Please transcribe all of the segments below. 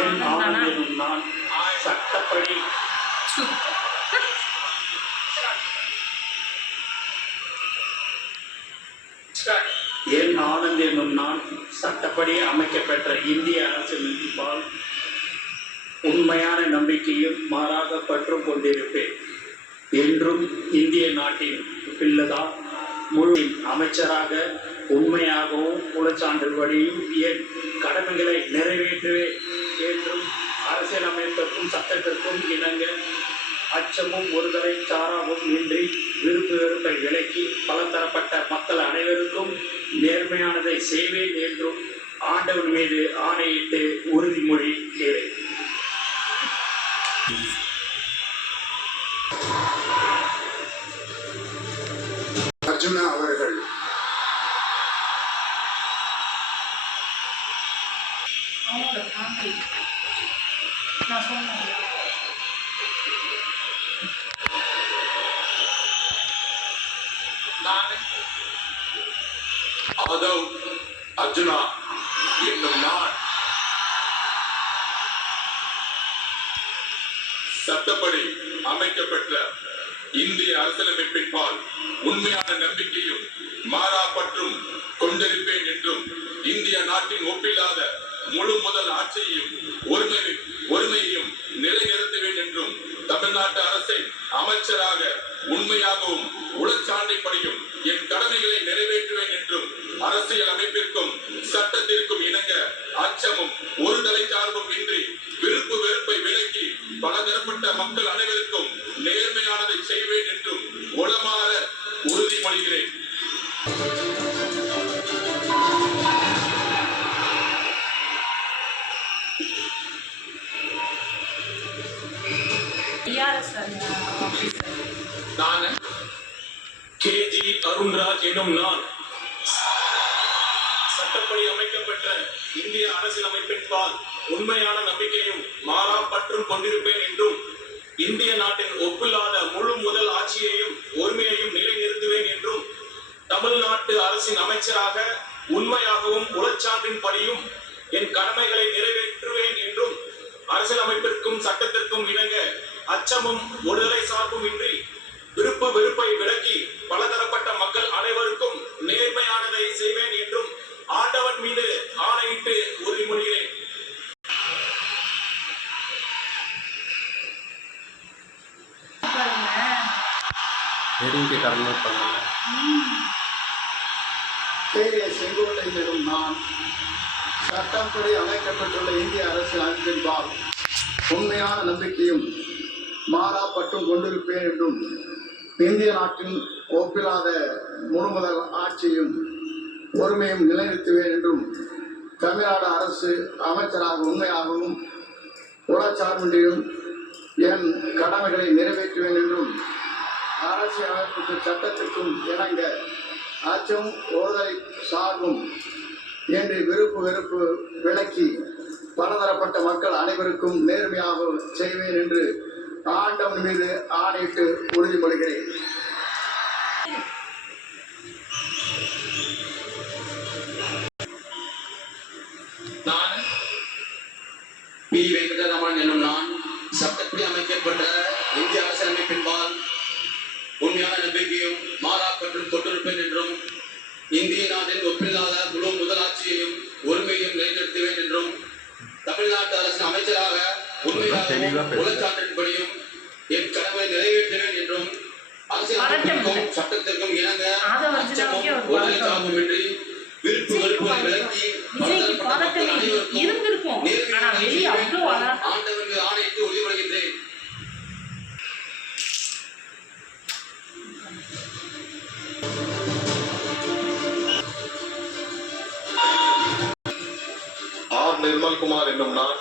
என் ஆனந்த் எனும் நான் சட்டப்படி என் ஆனந்த் எனும் நான் சட்டப்படி அமைக்கப்பெற்ற இந்திய அரசியலமைப்பால் உண்மையான நம்பிக்கையும் மாறாக பற்றும் கொண்டிருப்பேன் என்றும். இந்திய நாட்டின் பிள்ளைதான் முழு அமைச்சராக உண்மையாகவும் குலச்சான்றுபடியும் என் கடமைகளை நிறைவேற்றுவேன் என்றும். அரசியலமைப்பிற்கும் சட்டத்திற்கும் இணங்க அச்சமும் ஒருதலை சாராவும் இன்றி விருப்பு வெறுப்பை விலக்கி பலதரப்பட்ட மக்கள் அனைவருக்கும் நேர்மையானதை செய்வேன் என்றும் ஆண்டவன் மீது ஆணையிட்டு உறுதிமொழி செய்வேன். அர்ஜுனா அவர்கள் ஆதவ் அர்ஜுனா என்னும் நான் சட்டப்படி அமைக்கப்பட்ட இந்திய அரசியலமைப்பின்பால் உண்மையான நம்பிக்கையும் மாறா பற்றும் கொண்டிருப்பேன் என்றும். இந்திய நாட்டின் ஒப்பில்லாத முழு முதல் ஆட்சியையும் ஒருமையையும் நிலைநிறுத்துவேன் என்றும். தமிழ்நாட்டு அரசின் அமைச்சராக உண்மையாகவும் உளச்சான்றின்படியும் என் கடமைகளை நிறைவேற்றுவேன் என்றும். அரசியல் அமைப்பிற்கும் சட்டத்திற்கும் இணங்க அச்சமும் ஒருதலை சார்பும் இன்றி விருப்பு வெறுப்பை விலக்கி பலதரப்பட்ட மக்கள் அனைவருக்கும் நேர்மையானதை செய்வேன் என்றும் உளமாற உறுதிமொழிகிறேன். நான் KG அருண்ராஜ் எனும் நான் சட்டப்படி அமைக்கப்பட்ட இந்திய அரசியலமைப்பின்பால் உண்மையான நம்பிக்கையும் மாறா பற்றும் கொண்டிருப்பேன் என்றும். இந்திய நாட்டின் ஒப்பில்லாத முழு முதல் ஆட்சியையும் ஒருமையையும் நிலைநிறுத்துவேன் என்றும். தமிழ்நாட்டு அரசின் அமைச்சராக உண்மையாகவும் உளச்சான்றின்படியும் என் கடமைகளை நிறைவேற்றுவேன் என்றும். அரசியலமைப்பிற்கும் சட்டத்திற்கும் இணங்க அச்சமும் ஒருதலை சார்பும் இன்றி விருப்பு வெறுப்பை விலக்கி பலதரப்பட்ட மக்கள் அனைவருக்கும் நேர்மையானதை செய்வேன் என்றும் ஆண்டவன் மீது ஆணையிட்டு உறுதிமொழிகிறேன். செங்கோட்டையிலும் நான் சட்டப்படி அமைக்கப்பட்டுள்ள இந்திய அரசியல் அமைப்பின்பால் உண்மையான நம்பிக்கையும் மாறா பற்றும் கொண்டிருப்பேன் என்றும். இந்திய நாட்டின் ஒப்பில்லாத முழுமுதல் ஆட்சியும் ஒருமையும் நிலைநிறுத்துவேன் என்றும். தமிழ்நாடு அரசு அமைச்சராக உண்மையாகவும் உளச்சார்பின்றியும் என் கடமைகளை நிறைவேற்றுவேன் என்றும். அரசியல் அமைப்புக்கு சட்டத்திற்கும் இணங்க அச்சம் ஒருதலை சார்பும் என்று விருப்பு வெறுப்பு விலக்கி பலதரப்பட்ட மக்கள் அனைவருக்கும் நேர்மையாக செய்வேன் என்று ஆண்டவன் மீது ஆணையிட்டு உறுதிமொழிகிறேன். நான் பி. வெங்கடரமன் எனும் நான் சட்டப்படி அமைக்கப்பட்ட இந்திய அரசியலமைப்பின்பால் உண்மையான நம்பிக்கையும் மாறா பற்றும் கொண்டிருப்பேன் என்றும். இந்திய நாட்டின் ஒப்பில்லாத முழு முதலாட்சியையும் ஒருமையையும் நிலைநிறுத்துவேன் என்றும். தமிழ்நாட்டு அரசின் அமைச்சராக உண்மையாகவும் உளச்சான்றின்படியும் என் கடமை நிறைவேற்றுவேன் என்றும். அரசியலமைப்பிற்கும் சட்டத்திற்கும் இணங்க அச்சமும் ஒருதலை சார்புமின்றி விருப்பு வெறுப்புகளை விலக்கி பலதரப்பட்ட மக்கள் அனைவருக்கும் நேர்மையானதை செய்வேன் என்றும் ஆண்டவன் மீது ஆணையிட்டு உறுதிமொழிகின்றேன். நிர்மல்குமார் என்னும் நான்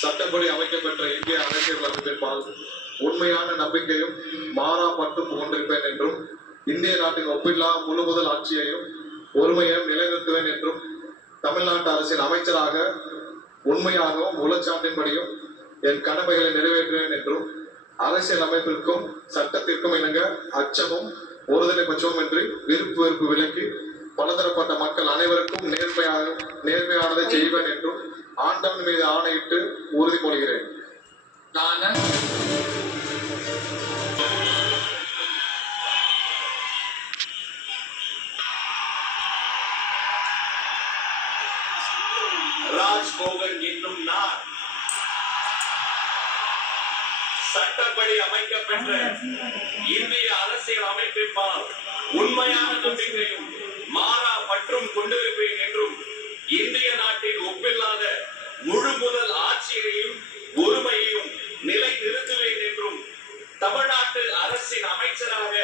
சட்டப்படி அமைக்கப்பட்ட இந்திய அரசியல் அமைப்பின்பால் உண்மையான நம்பிக்கையும் மாறா பற்றும் கொண்டிருப்பேன் என்றும். இந்திய நாட்டின் ஒப்பில்லா முழு முதல் ஆட்சியையும் ஒருமையையும் நிலைநிறுத்துவேன் என்றும். தமிழ்நாட்டு அரசின் அமைச்சராக உண்மையாகவும் உளச்சான்றின்படியும் என் கடமைகளை நிறைவேற்றுவேன் என்றும். அரசியல் அமைப்பிற்கும் சட்டத்திற்கும் இணங்க அச்சமும் ஒருதலை பட்சமும் இன்றி விருப்பு வெறுப்பு விலக்கி பலதரப்பட்ட மக்கள் அனைவருக்கும் நேர்மையானதை செய்வேன் என்றும் ஆண்டவன் மீது ஆணையிட்டு உறுதிமொழிகிறேன். நான் ராஜ்மோகன் என்னும் நான் சட்டப்படி அமைக்கப்பெற்ற இந்திய அரசியல் அமைப்பின்பால் உண்மையான நம்பிக்கையும் மாறா பற்றும் கொண்டிருப்பேன் என்றும் இந்திய நாட்டின் ஒப்பில்லாத முழு முதல் ஆட்சியையும் ஒருமையையும் நிலை நிறுத்துவேன் என்றும் தமிழ்நாட்டு அரசின் அமைச்சராக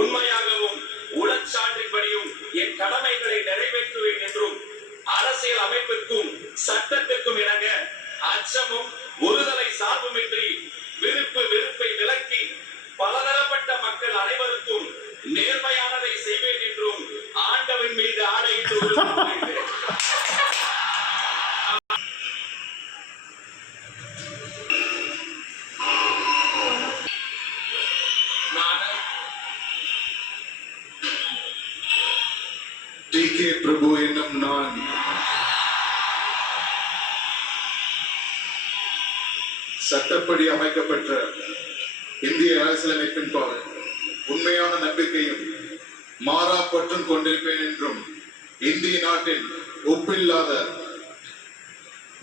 உண்மையாகவும் உளச்சான்றின்படியும் என் கடமைகளை நிறைவேற்றுவேன் என்றும் அரசியல் அமைப்பிற்கும் சட்டத்திற்கும் இணங்க அச்சமும் ஒருதலை சார்புமின்றி விருப்பு வெறுப்பை விலக்கி பலதரப்பட்ட மக்கள் அனைவருக்கும் நேர்மையானதை செய்வேன் என்றும் ஆண்டவன் மீது ஆணையிட்டு உறுதிமொழிகிறேன். டி.கே. பிரபு என்னும் நான் சட்டப்படி அமைக்கப்பெற்ற இந்திய அரசியலமைப்பின்பால் உண்மையான நம்பிக்கையும் மாறா பற்றும் கொண்டிருப்பேன் என்றும் இந்திய நாட்டின் ஒப்பில்லாத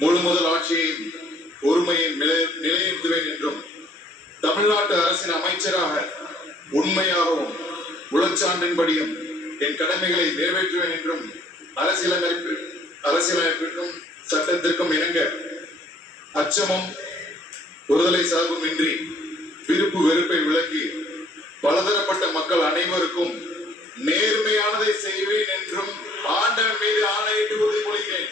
முழு முதல் ஆட்சியையும் ஒருமையும் நிலைநிறுத்துவேன் என்றும் தமிழ்நாட்டு அரசின் அமைச்சராக உண்மையாகவும் உளச்சான்றின்படியும் என் கடமைகளை நிறைவேற்றுவேன் என்றும் அரசியலமைப்பிற்கும் சட்டத்திற்கும் இணங்க அச்சமும் ஒருதலை சார்புமின்றி விருப்பு வெறுப்பை விலக்கி பலதரப்பட்ட மக்கள் அனைவருக்கும் நேர்மையானதை செய்வேன் என்றும் ஆண்டவன் மீது ஆணையிட்டு உறுதிமொழிகிறேன்.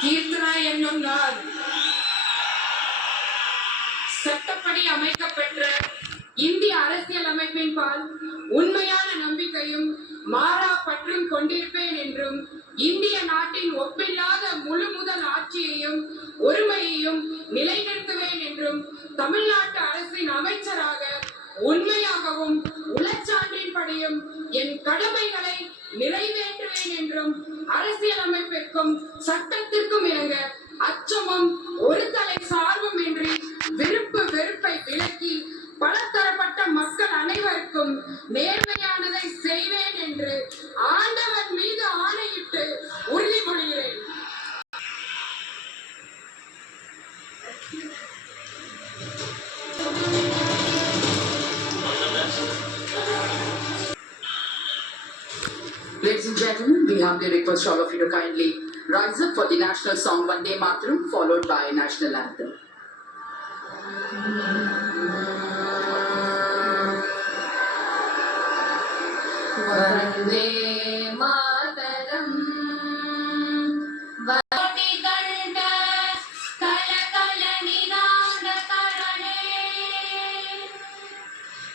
கீர்த்தனா என்னும் நான் சட்டப்படி அமைக்கப்பெற்ற இந்திய அரசியல் அமைப்பின்பால் உண்மையான நம்பிக்கையும் மாறா பற்றும் கொண்டிருப்பேன் என்றும் இந்திய நாட்டின் ஒப்பில்லாத முழு முதல் ஆட்சியையும் ஒருமையையும் நிலைநிறுத்துவேன் என்றும் தமிழ்நாட்டு அரசின் அமைச்சராக உண்மையாகவும் உளச்சான்றின்படியும் என் கடமைகளை நிறைவேற்றுவேன் என்றும் அரசியலமைப்பிற்கும் சட்டத்திற்கும் இணங்க அச்சமும் ஒருதலை சார்பும் இன்றி விருப்பு வெறுப்பை விலக்கி பலதரப்பட்ட மக்கள் அனைவருக்கும் நேர்மையானதை செய்வேன் என்று ஆண்டவன் மீது ஆணையிட்டு உறுதிமொழிகிறேன். Ladies and gentlemen, we humbly request all of you to kindly rise up for the national song Vande Mataram, followed by national anthem. Vande Mataram.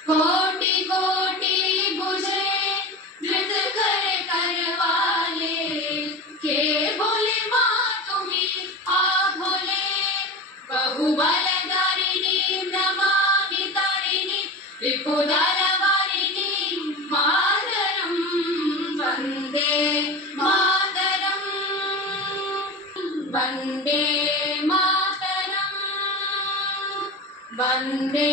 कोटि कोटि बुझे धृत कर करवाले के बोले माँ तुम्हें आ बोले बहुबल दारिणी नमामि तारिणी विपुदल वारिणी मातरम वंदे मातरम वंदे मातरम वंदे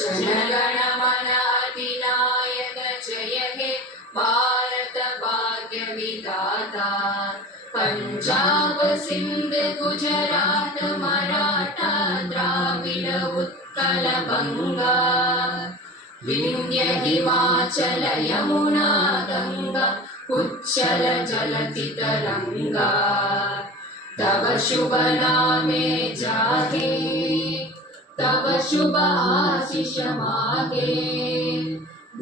जनगण मन अधिनायक जय हे भारत भाग्य विधाता पंजाब सिंध गुजरात मराठा द्राविड उत्कल बंगा विंध्य हिमाचल यमुना गंगा उच्चल जलति तरंगा तव शुभ नामे जागे तब शुभ आशीष मागे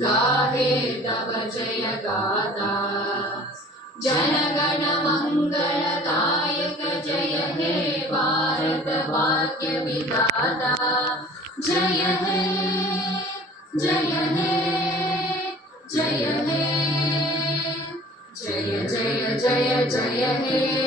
गाहे तब जय गाथा जनगण मंगलदायक जय हे भारत भाग्य विधाता जय हे जय हे जय हे जय जय जय जय हे